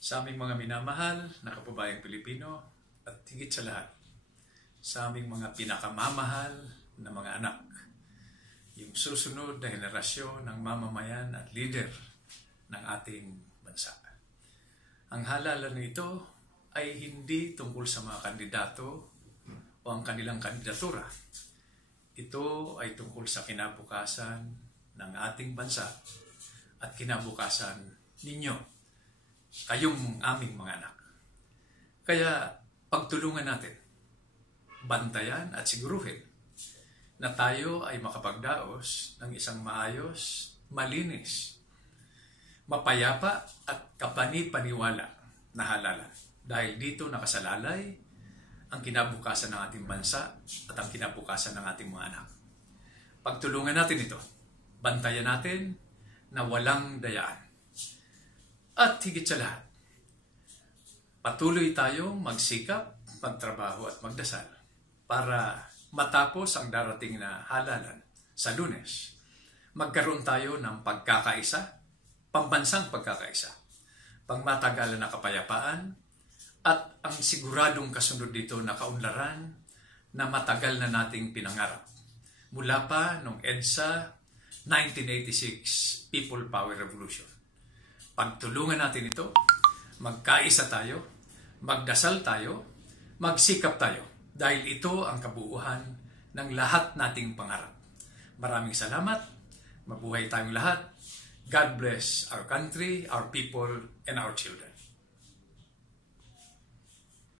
Sa aming mga minamahal na kababayang Pilipino at higit sa lahat, sa aming mga pinakamamahal na mga anak, yung susunod na henerasyon ng mamamayan at leader ng ating bansa. Ang halalan nito ay hindi tungkol sa mga kandidato o ang kanilang kandidatura. Ito ay tungkol sa kinabukasan ng ating bansa at kinabukasan ninyo, kayong aming mga anak. Kaya pagtulungan natin, bantayan at siguruhin na tayo ay makapagdaos ng isang maayos, malinis, mapayapa at kapani-paniwala na halalan. Dahil dito nakasalalay ang kinabukasan ng ating bansa at ang kinabukasan ng ating mga anak. Pagtulungan natin ito, bantayan natin na walang dayaan. At higit sa lahat, patuloy tayong magsikap, magtrabaho at magdasal para matapos ang darating na halalan sa Lunes. Magkaroon tayo ng pagkakaisa, pambansang pagkakaisa, pangmatagalan na kapayapaan, at ang siguradong kasunod dito na kaunlaran na matagal na nating pinangarap. Mula pa noong EDSA 1986 People Power Revolution. Pagtulungan natin ito, magkaisa tayo, magdasal tayo, magsikap tayo, dahil ito ang kabuuan ng lahat nating pangarap. Maraming salamat, mabuhay tayong lahat. God bless our country, our people, and our children.